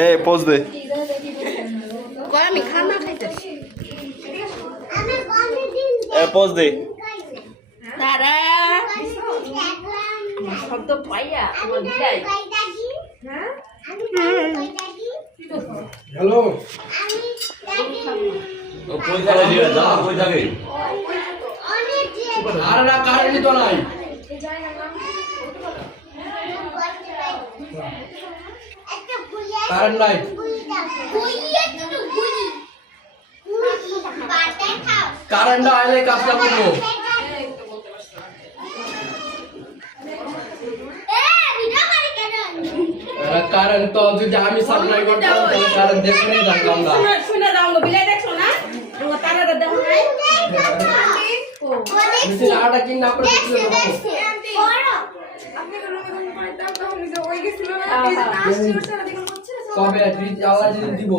এই পোজ দে। কয় আমি খানা খাইতেছি। পোজ দে। তারা শব্দ পাইয়া আমার বিদায়। হ্যাঁ হ্যালো কই থাকে দিয়া যা কই থাকে আর না কারেন্ট তো নাই কারেন্ট নাই কারেন্ট আইলে কাজটা করবো কারেন্ট তো যদি আমি সাপ্লাই করতাম তাহলে কারেন্ট দেখতে জানতাম না শুনে দাও বিলাই দেখছো না আমার তারাটা দেখো নাই মিছিল আটা কিন না করে দিতে হবে আপনি কোনো রকম পাইতাম তাহলে যে ওই গেছিল না এই যে আসছে ওর সারা দেখুন হচ্ছে কবে আওয়াজ দিব